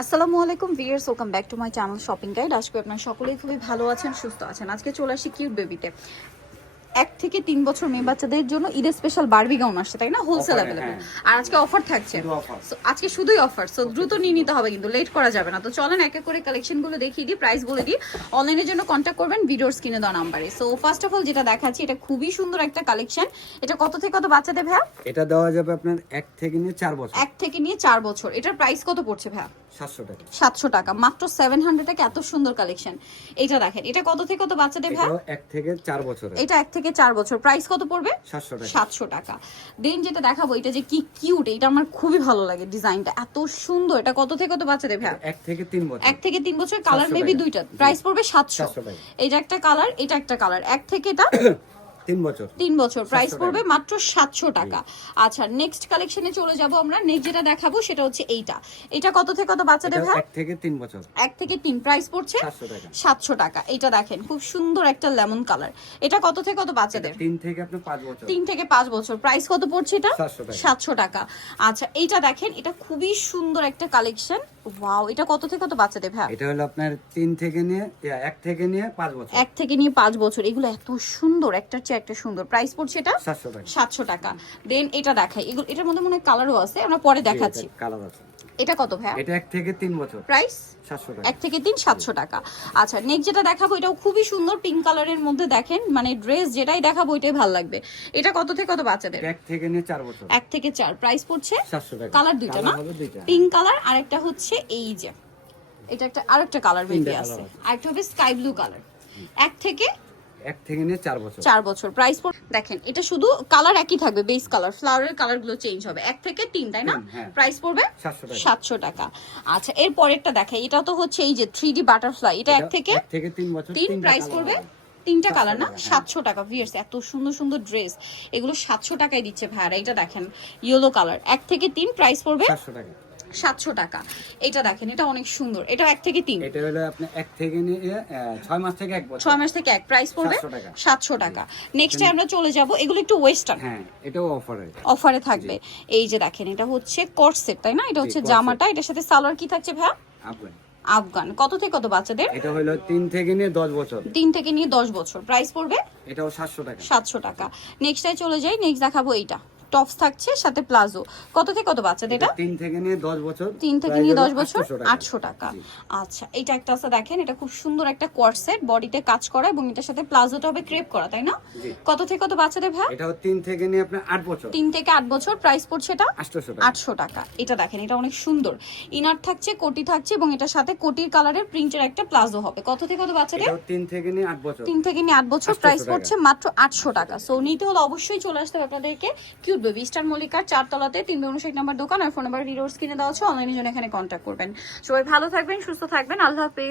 আসসালামু আলাইকুম viewers welcome back to my channel shopping guide. আজকে আপনারা সকলেই খুবই ভালো আছেন, সুস্থ আছেন। আজকে চলে আসি কিউট বেবিতে। এক থেকে তিন বছর মেয়ে বাচ্চাদের জন্য ঈদের স্পেশাল বারবি গাউন আসছে তাই না? Wholesale available. আর আজকে অফার থাকছে। আজকে শুধুই অফার সো দ্রুত নিয়ে নিতে হবে কিন্তু লেট করা যাবে না। তো চলেন এক এক করে কালেকশনগুলো দেখিয়ে দিই প্রাইস বলে দিই। অনলাইনের জন্য কন্ট্যাক্ট করবেন ভিডিওর স্ক্রিনে দেওয়া নাম্বারে সো ফার্স্ট অফ অল যেটা দেখাচ্ছি এটা খুবই সুন্দর একটা কালেকশন এটা কত থেকে কত বাচ্চাদের ভাইয়া? এটা দেওয়া যাবে আপনার এক থেকে নিয়ে চার বছর। এক থেকে নিয়ে চার বছর। এটার প্রাইস কত পড়ছে ভাইয়া? সাতশো টাকা। সাতশো টাকা। মাত্র সেভেন হান্ড্রেড টাকা এত সুন্দর কালেকশন এটা দেখেন এটা কত থেকে কত বাচ্চাদের ভাই এক থেকে চার বছরের। এটা এক থেকে চার বছর। প্রাইস কত পড়বে? সাতশো টাকা। দেন যেটা দেখাবো এটা যে কি কিউট এটা আমার খুবই ভালো লাগে ডিজাইনটা। এত সুন্দর। এটা কত থেকে কত বাচ্চাদের ভাই? এক থেকে তিন বছর। এক থেকে তিন বছর। কালার মেবি দুইটা। প্রাইস পড়বে সাতশো। এটা একটা কালার এটা একটা কালার এক থেকে এটা তিন বছর। তিন বছর। প্রাইস পড়বে মাত্র সাতশো টাকা। আচ্ছা নেক্সট কালেকশনে চলে যাব আমরা। নেক্সট যেটা দেখাবো সেটা হচ্ছে এইটা। এটা কত থেকে কত বাচ্চাদের ভাই? এক থেকে তিন বছর। এক থেকে তিন। প্রাইস পড়ছে সাতশো টাকা। এটা দেখেন খুব সুন্দর একটা লেমন কালার এটা কত থেকে কত বাচ্চাদের? তিন থেকে আপনার পাঁচ বছর। তিন থেকে পাঁচ বছর। প্রাইস কত পড়ছে এটা? সাতশো টাকা। আচ্ছা এইটা দেখেন এটা খুবই সুন্দর একটা কালেকশন ওয়াও এটা কত থেকে কত বাচ্চাদের ভাই? এটা হলো আপনার তিন থেকে নিয়ে ইয়া, এক থেকে নিয়ে পাঁচ বছর। এক থেকে নিয়ে পাঁচ বছর। এগুলো এত সুন্দর একটার চেয়ে একটা সুন্দর। প্রাইস পড়ছে এটা? সাতশো টাকা। সাতশো টাকা। দেন এটা দেখাই। এগুলো এটার মধ্যে মনে হয় কালারও আছে আমরা পরে দেখাচ্ছি। কালার আছে। এটা কত ভাই এটা এক থেকে তিন বছর। প্রাইস সাতশো টাকা। এক থেকে তিন সাতশো টাকা। আচ্ছা নেক্সট যেটা দেখাবো এটাও খুবই সুন্দর পিঙ্ক কালারের মধ্যে দেখেন মানে ড্রেস যেটাই দেখাবো ওইটাই ভালো লাগবে। এটা কত থেকে কত বাচ্চাদের? এক থেকে নিয়ে চার বছর। এক থেকে চার। প্রাইস পড়ছে? সাতশো টাকা। কালার দুইটা না? পিঙ্ক কালার আর একটা হচ্ছে এই যে। এটা একটা আরেকটা কালার বেবি আছে আরেকটা হবে স্কাই ব্লু কালার এক থেকে এক থেকে নিয়ে চার বছর। চার বছর। প্রাইস দেখেন এটা শুধু কালার একই থাকবে বেস কালার ফ্লাওয়ারের কালারগুলো চেঞ্জ হবে। এক থেকে তিন তাই না? হ্যাঁ। প্রাইস পড়বে সাতশো টাকা। আচ্ছা এর পরেরটা দেখাই। এটা তো হচ্ছে এই যে থ্রি ডি বাটারফ্লাই এটা এক থেকে থেকে তিন বছর তিন প্রাইস পড়বে। তিনটা কালার না? হ্যাঁ। সাতশো টাকা ভিয়ার্স এত সুন্দর সুন্দর ড্রেস এগুলো সাতশো টাকায় দিচ্ছে ভাইয়ারা এটা দেখেন ইয়েলো কালার এক থেকে তিন প্রাইস পড়বে সাতশো টাকা। সাতশো টাকা। এটা দেখেন এটা অনেক সুন্দর। এটা এক থেকে তিন। এটা হলো আপনার এক থেকে নিয়ে ছয় মাস থেকে এক বছর। ছয় মাস থেকে এক। প্রাইস পড়বে সাতশো টাকা। নেক্সটে আমরা চলে যাব এগুলো একটু ওয়েস্টার্ন হ্যাঁ এটাও অফারে অফারে থাকবে। এই যে দেখেন এটা হচ্ছে কর্সেট তাই না? এটা হচ্ছে জামাটা। এটার সাথে সালোয়ার কি থাকছে ভাইয়া? আপনার আফগান। কত থেকে কত বাচ্চাদের? এটা হলো তিন থেকে নিয়ে দশ বছর। তিন থেকে নিয়ে দশ বছর। প্রাইস পড়বে এটাও সাতশো টাকা। সাতশো টাকা। নেক্সটে চলে যাই নেক্সট দেখাবো এইটা। টপস থাকছে সাথে প্লাজো। কত থেকে কত বাচ্চাদের এটা এটা? তিন থেকে নিয়ে দশ বছর। তিন থেকে নিয়ে হলো দশ বছর? 800 টাকা। আটশো টাকা। আচ্ছা এটা একটা আছে দেখেন এটা খুব সুন্দর একটা কোয়ারসেট বডিতে কাজ করা এবং এটার সাথে প্লাজোটা হবে ক্রেপ করা তাই না? কত থেকে কত বাচ্চাদের ভাই? এটাও তিন থেকে নিয়ে আপনার আট বছর। তিন থেকে আট বছর প্রাইস পড়ছে এটা? আটশোশো টাকা। আটশো টাকা। এটা দেখেন এটা অনেক সুন্দর। ইনার থাকছে কোটি থাকছে এবং এটার সাথে কোটির কালারের প্রিন্টের একটা প্লাজো হবে। কত থেকে কত বাচ্চাদের? তিন থেকে নিয়ে আট বছর। তিন থেকে নিয়ে আট বছর প্রাইস পড়ছে মাত্র আটশো টাকা। সো নিতে হলে অবশ্যই চলে আসতে হবে আপনাদেরকে। কিউট বেবি স্টার মল্লিকার চারতলাতে তিনশো উনষাট নাম্বার দোকান আর ফোন নাম্বার রিডোর্স স্ক্রিনে দেওয়া আছে। অনলাইনের জন্য এখানে কন্ট্যাক্ট করবেন। সবাই ভালো থাকবেন, সুস্থ থাকবেন। আল্লাহ হাফেজ।